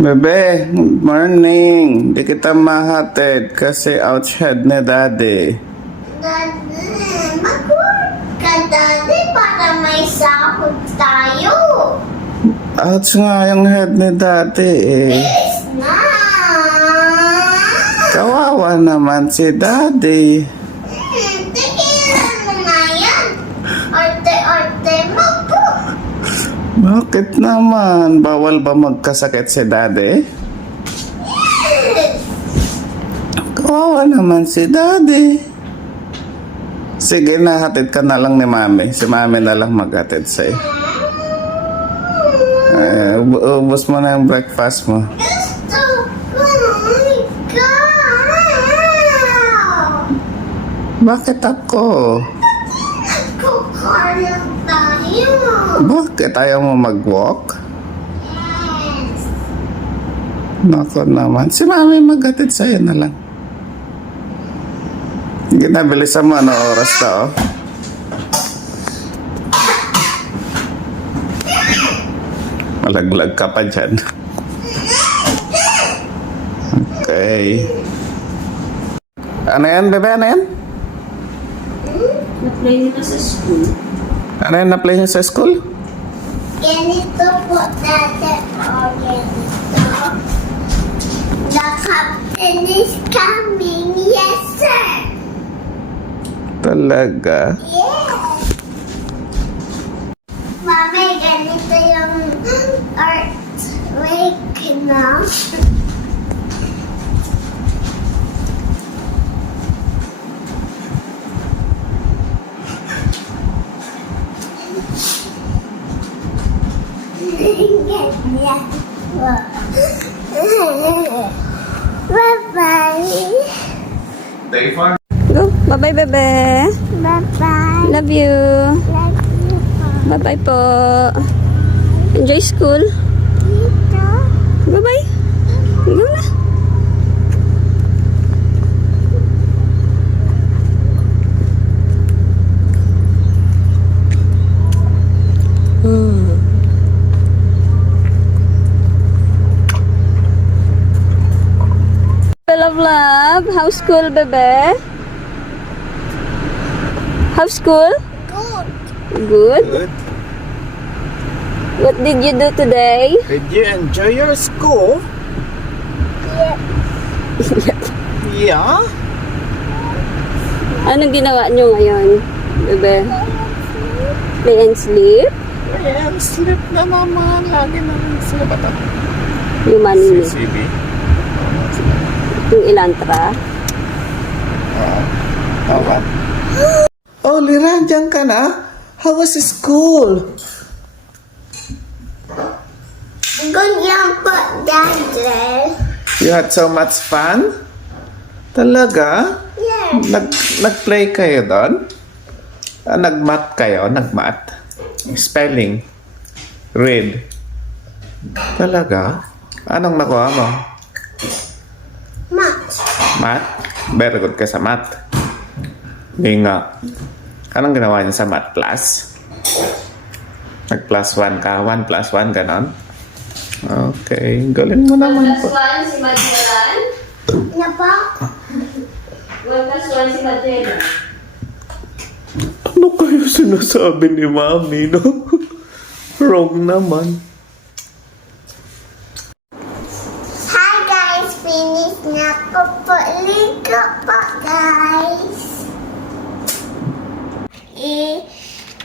Bebe, good morning. Di kita mahatid kasi outside ni Daddy. Daddy, mag-work ka, Daddy, para may sahod tayo. Outs nga yung head ni Daddy eh. Please na. Kawawa naman si Daddy. Tigilan mo na yan. Arte-arte mo po. Bakit naman? Bawal ba magkasakit si Daddy? Kawawa naman si Daddy. Sige na, hatid ka na lang ni Mami. Si Mami na lang maghatid sa'yo. Ubus mo na yung breakfast mo. Gusto ko. Ikaw. Bakit ako? Kukulang tayo. Bakit ayaw mo mag-walk? Yes. Nako naman. Si Mami maghatid sa'yo na lang. Sige na, bilisan mo. Ano oras na, oh? Malaglag ka pa dyan. Okay. Ano yan, bebe? Ano yan? Na-play nila sa school. Ano yan na-play niya sa school? Ganito po, Dati. O, ganito. The captain is coming. Yes, sir. Talaga? Yes. Mami, ganito yung artwork, no? Ganyan. Bye-bye. Go. Bye-bye, bebe. Bye-bye. Love you. Love you po. Bye-bye po. Enjoy school. Dito. Bye-bye. Go na. Love. How's school, bebe? How's school? Good. Good. What did you do today? Did you enjoy your school? Yeah. Anong ginawa nyo ngayon, bebe? Play and sleep? Ayan, sleep na naman. Lagi na rin sila bata. Yung money. CCB. Yung ilantra. What? Oh, Lira, dyan ka na? How was school? Good yan po, Daddy. You had so much fun? Talaga? Yes. Nag-play kayo doon? Nag-math kayo? Nag-math? Spelling? Read? Talaga? Anong nakuha mo? Much. Math? Very good ka sa math. Hindi nga. Anong ginawa niyo sa math class? Nag-plus 1 ka? 1 plus 1, ganon? Okay. Galing mo naman po. 1 si Magellan. Na po? 1+1 si Magellan. Ano kayo sinasabi ni Mami, no? Wrong naman. Hi guys, finish na ko po. Ligo po guys.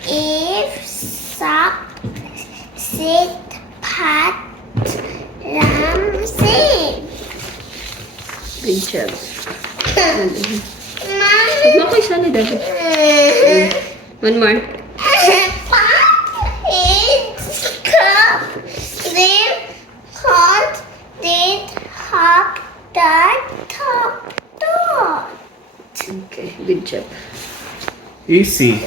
If, suck, sit, pat, ram, sing. Good job. Mommy. Okay, sana dapat. One more. Pat, eat, cup, sleep, hot, did, hop, dot, top, dot. Okay, good job. Easy.